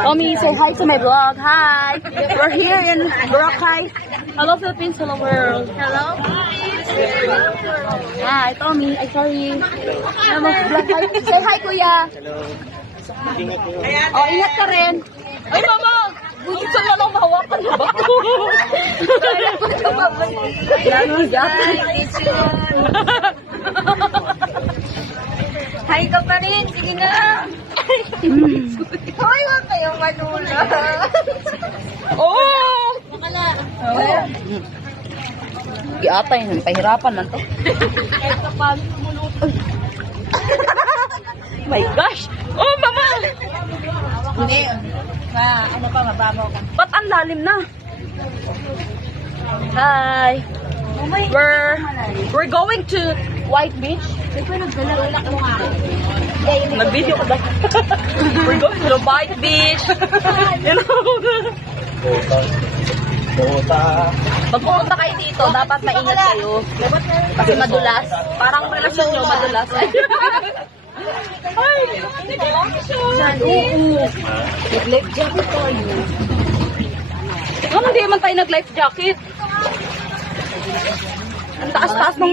Tommy, say hi to my vlog. Hi. We're here in Boracay. Hello, Philippines. Hello, world. Hello. Hi, Tommy. Ay, sorry. Say hi, kuya. Oh, ingat ka rin. Ay, mama. Gusto na lang mahawakan na ba? Hi ka pa rin. Sige na. Hoy, huwag kayong manula. Oh! Giatay, pahirapan man to. My gosh! Oh, mama! Hindi. Ano pa, mababaw ka. Ba't ang lalim na? Hi! We're going to White Beach. Nag-video ka ba? We're going to the White Beach. You know? Pag pumunta kayo dito, dapat maingat kayo. Kasi madulas. Parang relasyon nyo madulas. Ay! Nag-life jacket tayo. Ano, hindi man tayo nag-life jacket. Ang taas-taas ng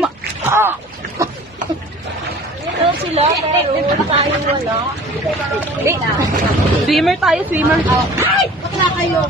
Ito sila, pero tayo wala. Swimmer tayo, swimmer. Ay! Bakla kayo.